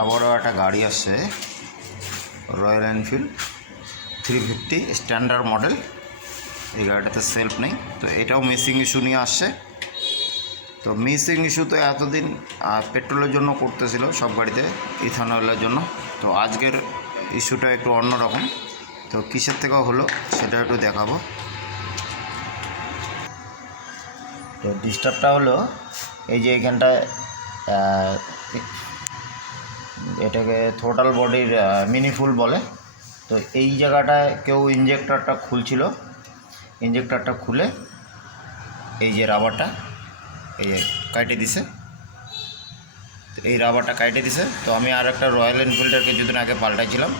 আবারও একটা গাড়ি আসছে, রয়্যাল এনফিল্ড 350 স্ট্যান্ডার্ড মডেল। এই গাড়িটাতে সেলফ নেই, তো এটাও মিসিং ইস্যু নিয়ে আসছে। তো মিসিং ইস্যু তো এতদিন পেট্রোলের জন্য করতেছিল সব গাড়িতে, ইথানলের জন্য। তো আজকের ইস্যুটা একটু অন্যরকম। তো কিসের থেকেও হলো সেটা একটু দেখাবো। তো ডিস্টার্বটা হলো এই যে এইখানটায়, এটাকে থ্রোটল বডির মিনি ফুল বলে। তো এই জায়গাটায় কেউ ইঞ্জেক্টরটা খুলছিল, ইঞ্জেক্টরটা খুলে এই যে রাবারটা এই যে কাটে দিছে, এই রাবারটা কাটে দিছে। তো আমি আর একটা রয়্যাল এনফিল্ডের কিছুদিন আগে পাল্টাইছিলাম,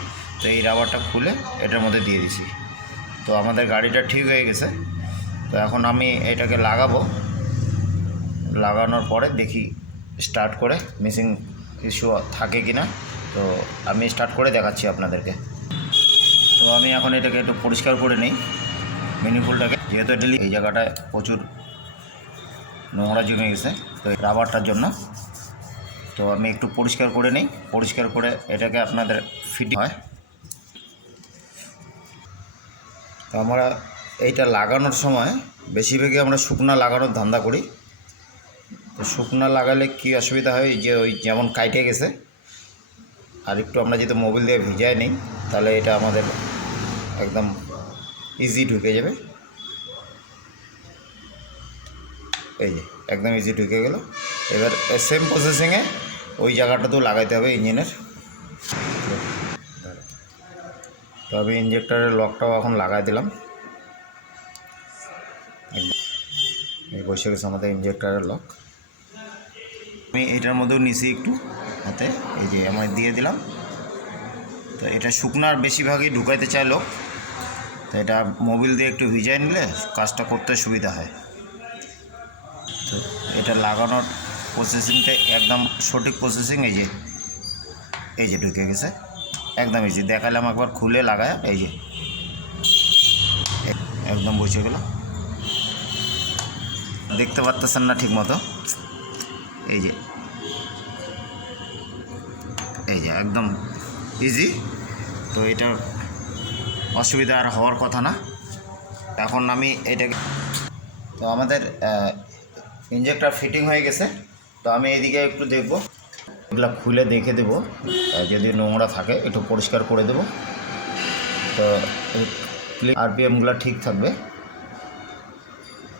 তো এই রাবারটা খুলে এটার মধ্যে দিয়ে দিছি। তো আমাদের গাড়িটা ঠিক হয়ে গেছে। তো এখন আমি এটাকে লাগাবো, লাগানোর পরে দেখি স্টার্ট করে মিসিং ইস্যু থাকে কি না। তো আমি স্টার্ট করে দেখাচ্ছি আপনাদেরকে। তো আমি এখন এটাকে একটু পরিষ্কার করে নিই মিনি ফুলটাকে, যেহেতু ডেলি এই জায়গাটায় প্রচুর নোংরা জমে গেছে, তো এই রাবারটার জন্য। তো আমি একটু পরিষ্কার করে নিই, পরিষ্কার করে এটাকে আপনাদের ফিটিং হয়। তো আমরা এইটা লাগানোর সময় বেশিরভাগই আমরা শুকনা লাগানোর ধান্দা করি। তো শুকনা লাগালে কি অসুবিধা হয়, যে ওই যেমন কাইটে গেছে, আর একটু আমরা যদি মোবিল দিয়ে ভিজাই নিই তাহলে এটা আমাদের একদম ইজি ঢুকে যাবে। এই যে একদম ইজি ঢুকে গেল। এবার সেম প্রসেসিংয়ে ওই জায়গাটাতেও লাগাইতে হবে ইঞ্জিনের। তো আমি ইঞ্জেক্টরের লকটাও এখন লাগাই দিলাম। এই বসে গেছে আমাদের ইঞ্জেক্টরের লক। আমি এটার মধ্যেও নিচে একটু হাতে এই যে আমি দিয়ে দিলাম। তো এটা শুকনার বেশিরভাগই ঢুকাইতে চায় লোক, তো এটা মোবিল দিয়ে একটু ভিজাই নিলে কাজটা করতে সুবিধা হয়। তো এটা লাগানোর প্রসেসিংটা একদম সঠিক প্রসেসিং। এই যে ঢুকে গেছে, একদম ইজি দেখালাম। একবার খুলে লাগায় এই যে একদম বসে গেল, দেখতে পারতেছেন না ঠিক মতো। এই যে একদম ইজি। তো এটার অসুবিধা আর হওয়ার কথা না। এখন আমি এটাকে, তো আমাদের ইঞ্জেক্টর ফিটিং হয়ে গেছে। তো আমি এদিকে একটু দেখব, এগুলো খুলে দেখে দেব, যদি নোংরা থাকে একটু পরিষ্কার করে দেব। তো আরপিএমগুলো ঠিক থাকবে।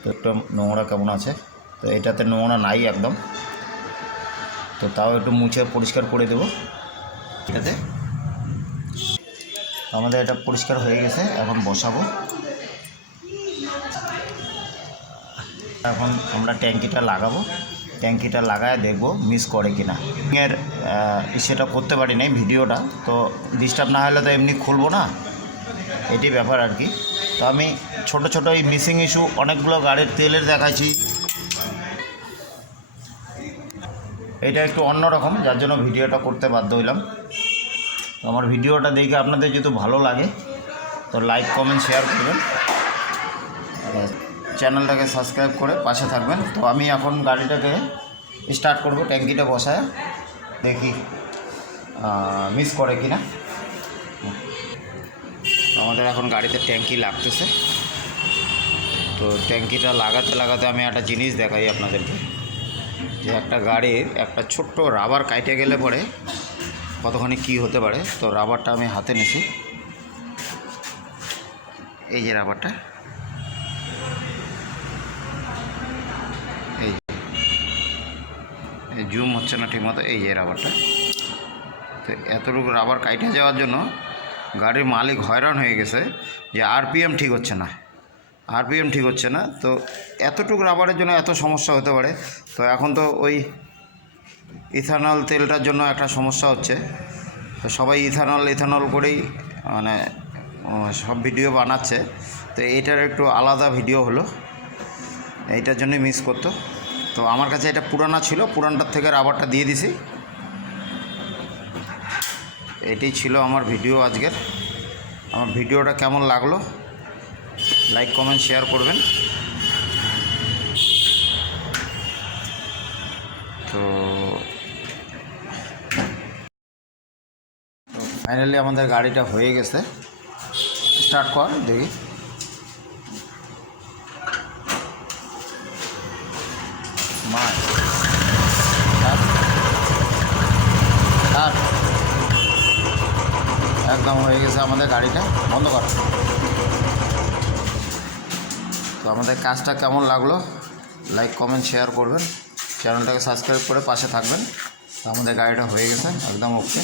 তো একটু নোংরা কেমন আছে, তো এটাতে নোংরা নাই একদম। তো তাও একটু মুছে পরিষ্কার করে দেব এটাতে। আমাদের এটা পরিষ্কার হয়ে গেছে, এখন বসাবো। এখন আমরা ট্যাঙ্কিটা লাগাবো, ট্যাঙ্কিটা লাগায় দেখব মিস করে কিনা। এর সেটা করতে পারি নাই ভিডিওটা, তো ডিস্টার্ব না হলে তো এমনি খুলবো না, এটি ব্যাপার আর কি। তো আমি ছোট ছোট এই মিসিং ইস্যু অনেকগুলো গাড়ির তেলের দেখাচ্ছি। এটা একটু অন্যরকম, যার জন্য ভিডিওটা করতে বাধ্য হইলাম। তো আমার ভিডিওটা দেখে আপনাদের যদি ভালো লাগে তো লাইক কমেন্ট শেয়ার করবেন, চ্যানেলটাকে সাবস্ক্রাইব করে পাশে থাকবেন। তো আমি এখন গাড়িটাকে স্টার্ট করব, ট্যাঙ্কিটা বসায় দেখি মিস করে কিনা। আমাদের এখন গাড়িতে ট্যাঙ্কি লাগতেছে। তো ট্যাঙ্কিটা লাগাতে লাগাতে আমি একটা জিনিস দেখাই আপনাদেরকে, যে একটা গাড়ির একটা ছোট্ট রাবার কাটে গেলে পরে কতখানি কি হতে পারে। তো রাবারটা আমি হাতে নিছি, এই যে রাবারটা, এই জুম হচ্ছে না ঠিক মতো, এই যে রাবারটা। তো এতটুকু রাবার কাটে যাওয়ার জন্য গাড়ির মালিক হয়রান হয়ে গেছে, যে আরপিএম ঠিক হচ্ছে না, আরপিএম ঠিক হচ্ছে না। তো এতটুকু রাবারের জন্য এত সমস্যা হতে পারে। তো এখন তো ওই ইথানল তেলটার জন্য একটা সমস্যা হচ্ছে। তো সবাই ইথানল করেই মানে সব ভিডিও বানাচ্ছে। তো এইটার একটু আলাদা ভিডিও হলো, এইটার জন্যই মিস করতো। তো আমার কাছে এটা পুরানা ছিল, পুরানটার থেকে রাবারটা দিয়ে দিছি। এটাই ছিল আমার ভিডিও আজকের। আমার ভিডিওটা কেমন লাগলো লাইক কমেন্ট শেয়ার করবেন। তো ফাইনালি আমাদের গাড়িটা হয়ে গেছে। স্টার্ট কর দেখি। একদম হয়ে গেছে আমাদের গাড়িটা, বন্ধ কর। তো আমাদের কাজটা কেমন লাগলো লাইক কমেন্ট শেয়ার করবেন, চ্যানেলটাকে সাবস্ক্রাইব করে পাশে থাকবেন। তো আমাদের গাড়িটা হয়ে গেছে একদম ওকে।